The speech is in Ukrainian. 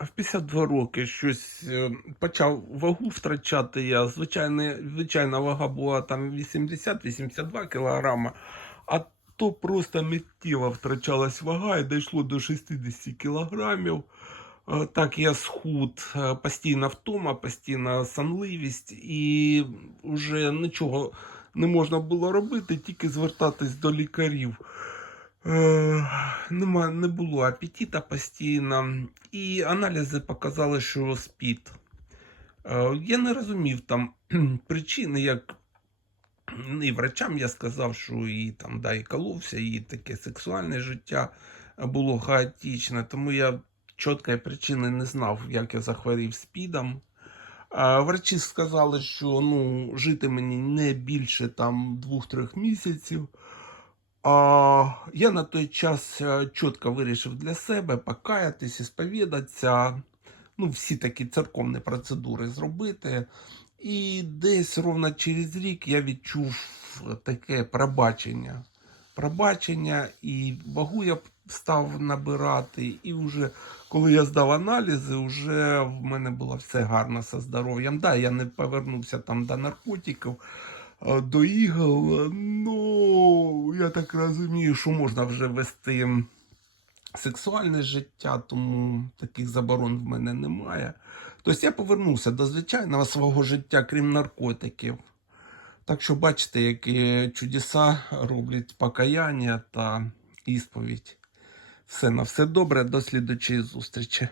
в 52 роки щось е, почав вагу втрачати я. Звичайно, звичайна вага була там 80-82 кілограма, а то просто миттєво втрачалась вага і дійшло до 60 кілограмів. Е, Так я схуд, е, постійна втома, постійна сонливість, і вже нічого не можна було робити, тільки звертатись до лікарів. Нема, не було апетита постійно, і аналізи показали, що спід. Е, Я не розумів там причини, як і врачам я сказав, що і там да, і коловся, і таке сексуальне життя було хаотичне, тому я чіткої причини не знав, як я захворів спідом. Врачі сказали, що ну, жити мені не більше там двох-трьох місяців. Я на той час е, чітко вирішив для себе покаятись і сповідатися, ну, всі такі церковні процедури зробити. І десь ровно через рік я відчув таке пробачення. Пробачення, і вагу я став набирати, і вже коли я здав аналізи, вже в мене було все гарно зі здоров'ям. Да, я не повернувся там до наркотиків, до ігл. Я так розумію, що можна вже вести сексуальне життя, тому таких заборон в мене немає. Тобто я повернувся до звичайного свого життя, крім наркотиків. Так що бачите, які чудеса роблять покаяння та ісповідь. Все на все добре, до слідучої зустрічі.